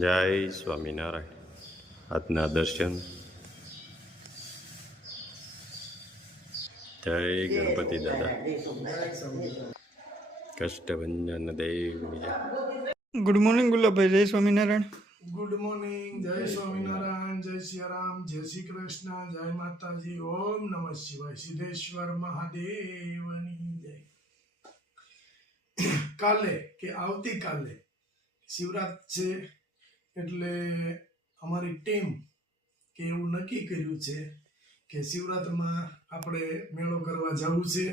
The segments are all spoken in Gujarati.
જય સ્વામિનારાયણ. આજના દર્શન. જય ગણપતિ દાદા. કષ્ટભંજન દેવ. Good morning Gulabbhai. જય સ્વામિનારાયણ. Good morning. જય સ્વામિનારાયણ. જય સિયારામ. જય શ્રી કૃષ્ણ. જય માતાજી. ઓમ નમઃ શિવાય. સિદ્ધેશ્વર મહાદેવની જય. કાલે કે આવતીકાલે શિવરાત છે એટલે અમારી ટીમ કે એવું નક્કી કર્યું છે કે શિવરાત્રમાં આપણે મેળો કરવા જવું છે.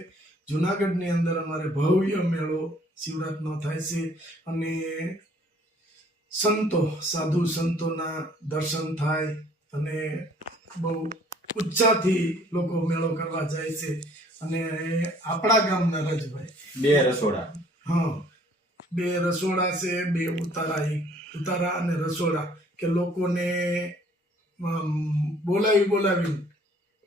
જુનાગઢની અંદર અમારે ભવ્ય મેળો શિવરાતનો થાય છે અને સંતો સાધુ સંતોના દર્શન થાય અને બહુ ઉત્સાહથી લોકો મેળો કરવા જાય છે. અને આપણા ગામના રજભાઈ બે રસોડા. હા, બે રસોડા છે, બે ઉતારા અને રસોડા કે લોકોને બોલાવી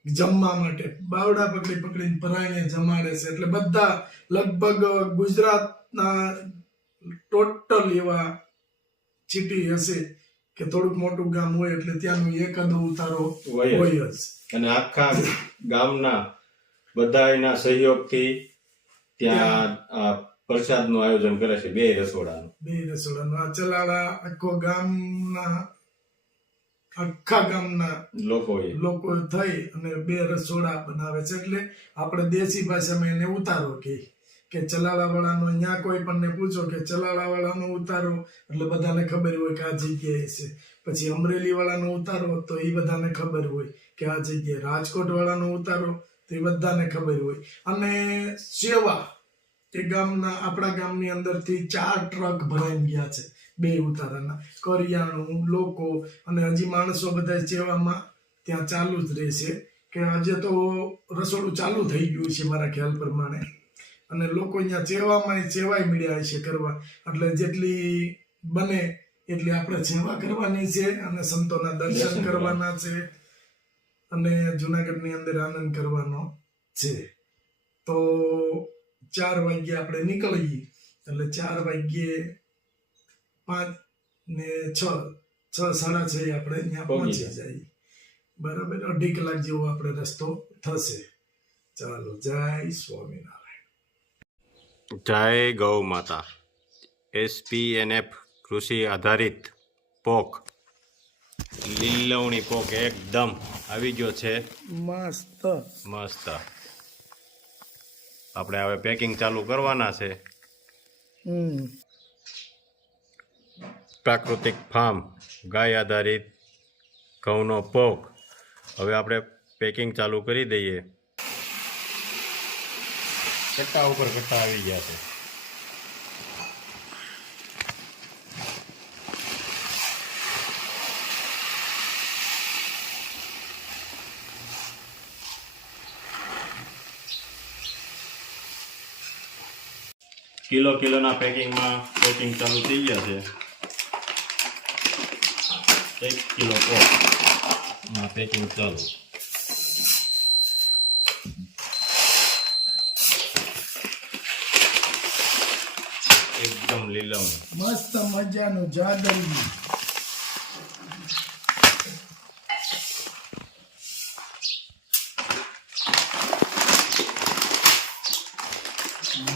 જમવા માટે બાવડા પકડીને પરાઈને જમાડે છે. એટલે બધા લગભગ ગુજરાતના ટોટલ એવા સિટી હશે કે થોડુંક મોટું ગામ હોય એટલે ત્યાંનો એકાદો ઉતારો હોય જ. અને આખા ગામના બધાના સહયોગથી ત્યાં પ્રસાદનું આયોજન કરે છે. બે રસોડાનું આ ચલાળા આખા ગામના લોકો થઈ અને બે રસોડા બનાવે છે. એટલે આપણે દેશી ભાષામાં એને ઉતારો કે ચલાળા વાળાનો ત્યાં કોઈ પણ ને પૂછો કે ચલાળા વાળાનો ઉતારો એટલે બધાને ખબર હોય કે આ જગ્યાએ છે. પછી અમરેલી વાળાનો ઉતારો તો એ બધાને ખબર હોય કે આ જગ્યાએ. રાજકોટ વાળાનો ઉતારો તો એ બધાને ખબર હોય. અને સેવા એ આપણા ગામની અંદરથી 4 ટ્રક ભરાઈ ગયા છે બે ઉતારાના. કરિયાણું, લોકો અને હજી માણસો બધા સેવામાં ત્યાં ચાલુ જ રહેશે કે આજે તો રસોડું ચાલુ થઈ ગયું છે મારા ખ્યાલ પ્રમાણે. અને લોકો અહીંયા સેવાય મળ્યા છે કરવા. એટલે જેટલી બને એટલી આપણે સેવા કરવાની છે અને સંતોના દર્શન કરવાના છે અને જુનાગઢની અંદર આનંદ કરવાનો છે. તો 4 વાગ્યે આપણે નીકળીએ એટલે 4 વાગ્યે 5 ને 6 6:30 આપણે ત્યાં પહોંચી જઈએ. બરાબર 2.5 કલાક જેવો આપણે રસ્તો થશે. ચાલો, જય સ્વામિનારાયણ. જય ગૌ માતા. SPNF કૃષિ આધારિત પોક, લીલવણી પોક એકદમ આવી ગયો છે. મસ્ત. આપણે હવે પેકિંગ ચાલુ કરવાના છે. પ્રાકૃતિક ફાર્મ ગાય આધારિત ઘઉંનો પોક. હવે આપણે પેકિંગ ચાલુ કરી દઈએ. કટ્ટા ઉપર કટ્ટા આવી ગયા છે. કિલોના પેકિંગ ચાલુ થઈ ગયા છે. 1 કિલો પોકમાં પેકિંગ ચાલુ. એકદમ લીલવણી મસ્ત મજાનું જાદરયું.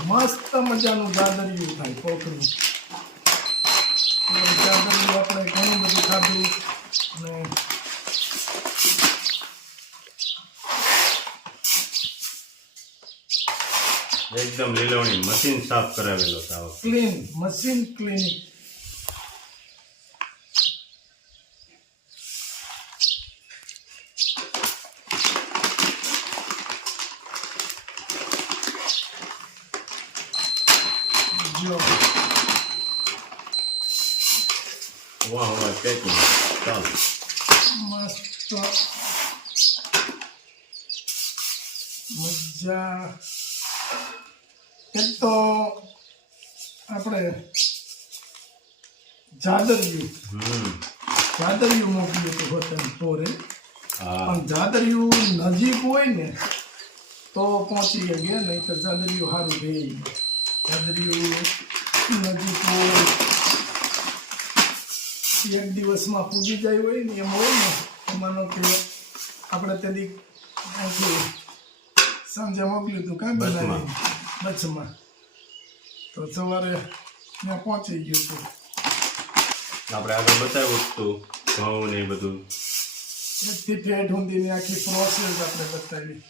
મસ્ત મજાનું જાદરયું થાય પોકનું. જાદરયું આપણે ઘણું બધું ખાધું અને એકદમ લીલવણી. મશીન સાફ કરાવેલો છે. Machine clinic. વાહ પેકિંગ ચાલો. મસ્ત મજા. એક તો આપણે જાદરિયું મોકલ્યું હતું હોટલ પોરે. પણ જાદરિયું નજીક હોય ને તો પહોંચી ગયા, નહીં તો જાદરિયું સારું રહે. જાદરિયું નજીક હોય એક દિવસમાં પૂગી જાય હોય ને એમ હોય ને એમાંનો કે આપણે તેની અહીંથી સાંજે મોકલ્યું હતું કાંઈ બનાવી બચમાં તો સવારે ત્યાં પહોંચી ગયું હતું. આપણે આગળ બતાવ્યું હતું ઘઉં ને એ બધું. એકથી ઠેઠ ઊંધીની આખી પ્રોસેસ આપણે બતાવી.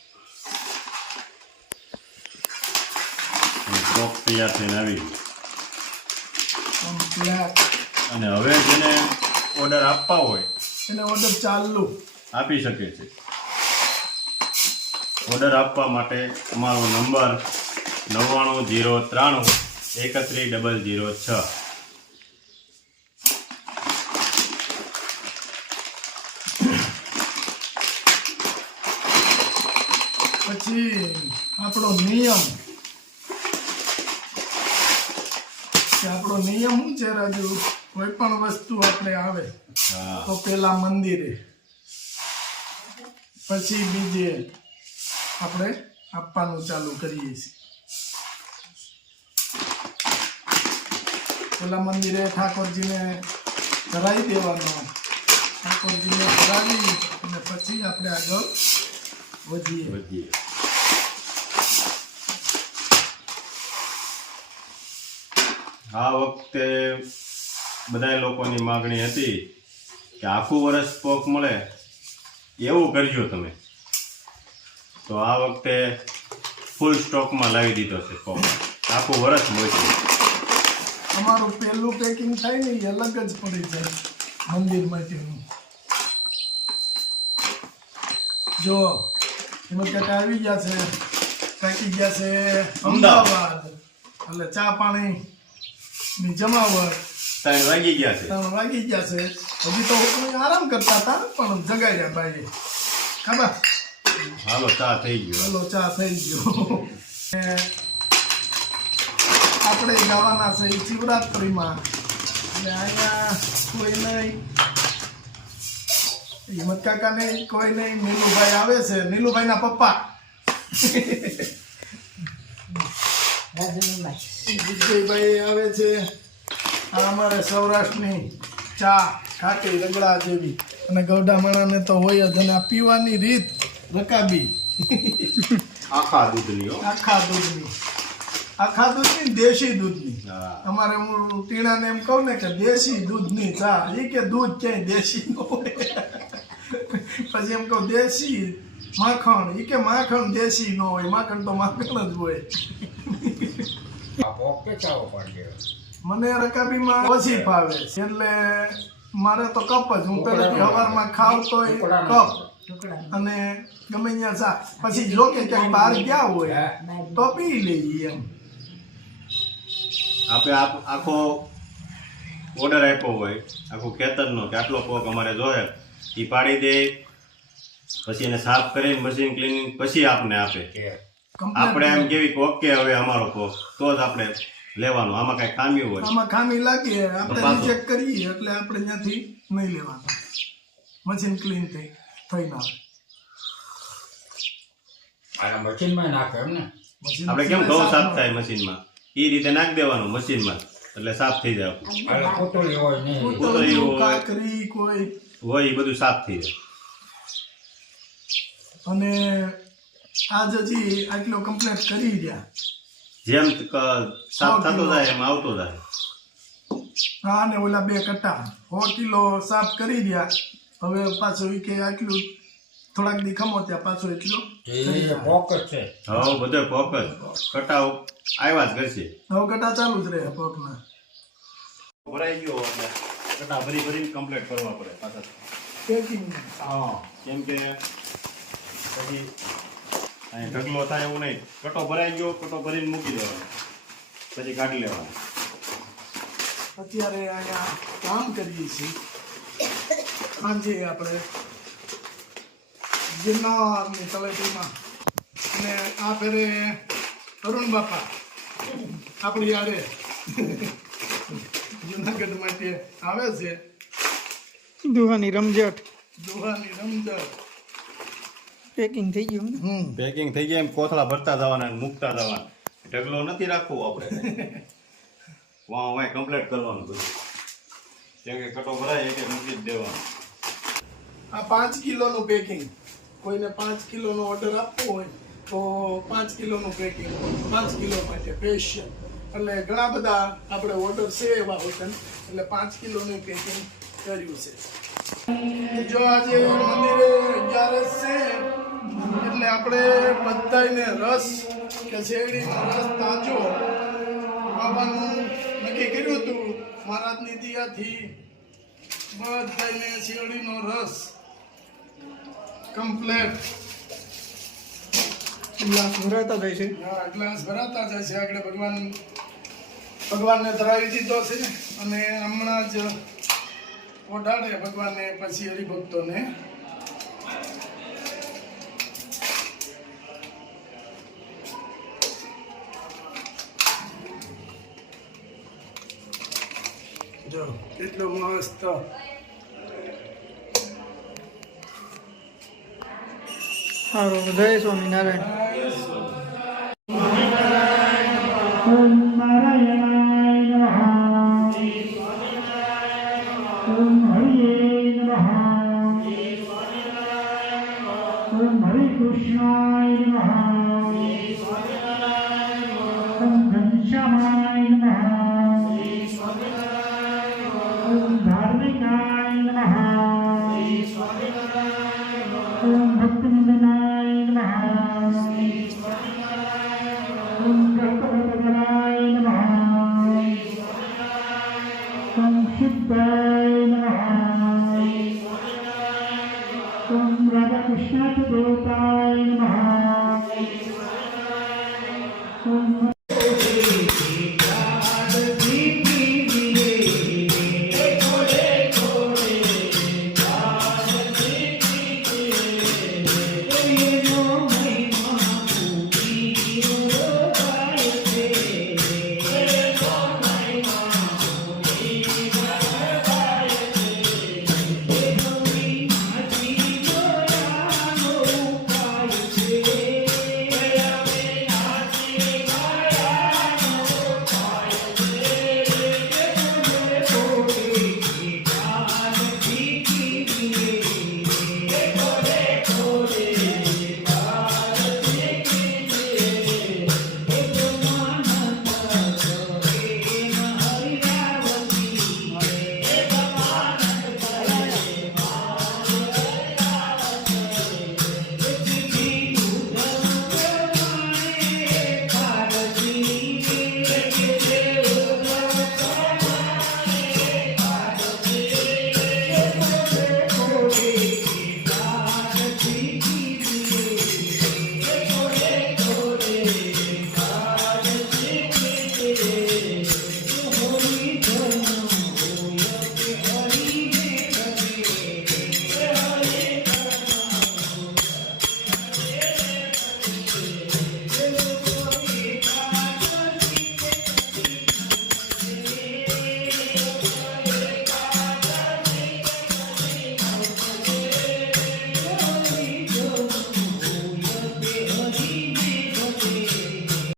પોક તૈયાર થઈને આવી. કમ્પ્લેટ. અને હવે જેને ઓર્ડર આપવા હોય એને ઓર્ડર ચાલુ આપી શકે છે. ઓર્ડર આપવા માટે અમારો નંબર 9903313006. પછી આપણો નિયમ શું છે રાજુ? કોઈ પણ વસ્તુ આપણે આવે હા, તો પેલા મંદિરે પછી બીજે આપણે આપવાનું ચાલુ કરીએ છીએ. પેલા મંદિરે ઠાકોરજીને ધરાવી દેવાનો, ઠાકોરજીને ધરાવી અને પછી આપણે આગળ વધીએ. આ વખતે બધા લોકોની માગણી હતી કે આખું વર્ષ પોક મળે એવું કરજો તમે. તો આ વખતે ફૂલ સ્ટોકમાં લાવી દીધો છે પોક. આખું વર્ષ મળશે. અમારું પહેલું પેકિંગ થાય ને એ અલગ જ પડી જાય મંદિર માટેનું. જો એમાં કાકા આવી ગયા છે, કાકી ગયા છે અમદાવાદ, એટલે ચા પાણી ની જમાવટ. 3 વાગી ગયા છે. 3 વાગી ગયા છે. હજી તો હું આરામ કરતા હતા પણ જગાડ્યા ભાઈ. ખબર હાલો ચા થઈ ગયો. હલો ચા થઈ ગયો. આપણે ગાવાના છે શિવરાત્રિમાં. એટલે અહીંયા કોઈ નહીં, હિંમત કાકા નહીં, કોઈ નહીં. નીલુભાઈ આવે છે, નીલુભાઈના પપ્પા વિજયભાઈ આવે છે. આ અમારે સૌરાષ્ટ્રની ચા ખાટી રગડા જેવી અને ગૌડા માણાને તો હોય જ. અને આ પીવાની રીત રકાબી આખા દૂધની હો. આખા દૂધની દેશી દૂધની. હા. અમારે હું ટીણાને એમ કહું ને કે દેશી દૂધની ચા. એ કે દૂધ ક્યાંય દેશી ન હોય. પછી એમ કહું દેશી માખણ. એ કે માખણ દેશી ન હોય, માખણ તો માખણ જ હોય. મને રકાબીમાં ઓછી ફાવે છે એટલે મારે તો કપ જ. હું પહેલેથી સવારમાં ખાવ તો કપ અને ગમે ત્યાં ચા. પછી જો કે ક્યાંક બહાર ગયા હોય તો પી લઈએ એમ. આપણે આખો ઓર્ડર આપ્યો હોય આખું ખેતરનો કે આટલો પોક અમારે જોઈએ, એ પાડી દે. પછી એને સાફ કરીને મશીન ક્લીનિંગ પછી આપણે આપે. આપણે એમ કેવી કે ઓકે હવે અમારો પોક તો જ આપણે લેવાનું. આમાં કઈ ખામી હોય, આમાં ખામી લાગે આપણે રિજેક્ટ કરીએ એટલે આપણે ત્યાંથી નહીં લેવાનું. મશીન ક્લીન થઈને આવે. મશીનમાં નાખે એમ ને? આપણે કેમ ઘઉં સાફ થાય મશીનમાં એ રીતે નાખી દેવાનું મશીનમાં એટલે સાફ થઈ જાય. કોટલી હોય નહીં, કોટલી હોય, કાકરી કોઈ હોય એ બધું સાફ થઈ જાય. અને આજ હજી આટલો કમ્પ્લીટ કરી રહ્યા. જેમ સાફ થતો જાય એમ આવતો જાય. હા ને ઓલા 2 કટ્ટા 100 કિલો સાફ કરી રહ્યા. હવે પાછો ઈ કે આટલું થોડાક દી ખમો ત્યાં પાછો એટલો એ ફોકસ છે. હવે બધો પોક જ કટાવ આવ્યા જ કરશે. હવે કટ્ટા ચાલુ જ રહે પોકના. ભરાઈ ગયો એટલે કટા ભરીને કમ્પ્લીટ કરવા પડે પાછા. પેકિંગ હા, કેમ કે પછી અહીં ઢગલો થાય એવું નહીં. કટો ભરાઈ ગયો, કટો ભરીને મૂકી દેવાનો, પછી કાઢી લેવાનો. અત્યારે અહીંયા કામ કરીએ છીએ. સાંજે આપણે ગિરનારની તળેટીમાં અને આ ફેરે અરુણ બાપા આપણી યારે જુનાગઢ માટે આવે છે. દુહાની રમઝટ દુહાની રમઝટ. પેકિંગ થઈ ગયું ને? પેકિંગ થઈ ગયા એમ કોથળા ભરતા જવાના અને મૂકતા જવાના. ઢગલો નથી રાખવું આપણે. વાહ કમ્પ્લીટ કરવાનું બધું. કેમ કે કટો ભરાય એક મૂકી જ દેવાનો. આ 5 કિલોનું પેકિંગ. કોઈને 5 કિલોનો ઓર્ડર આપવો હોય તો 5 કિલોનું પેકિંગ 5 કિલો માટે સ્પેશિયલ. એટલે ઘણા બધા આપણે ઓર્ડર છે એવા હોટલ, એટલે 5 કિલોનું પેકિંગ કર્યું છે. જો આજે મંદિરે 11 છે એટલે આપણે બધાને રસ કે શેરડીનો રસ તાજો આવવાનું નક્કી કર્યું હતું. મહારાજની દયાથી બધાને શેરડીનો રસ કમ્પ્લેટ ગ્લાસ ભરાતા જાય છે. ગ્લાસ ભરાતા જાય છે. આગળ ભગવાનને ધરાવી દીધો છે અને હમણાં જ ઓઢાડે ભગવાનને, પછી હરિભક્તોને. જો કેટલો મસ્ત સારું, જય Swaminarayan. Radha Krishna to Devatai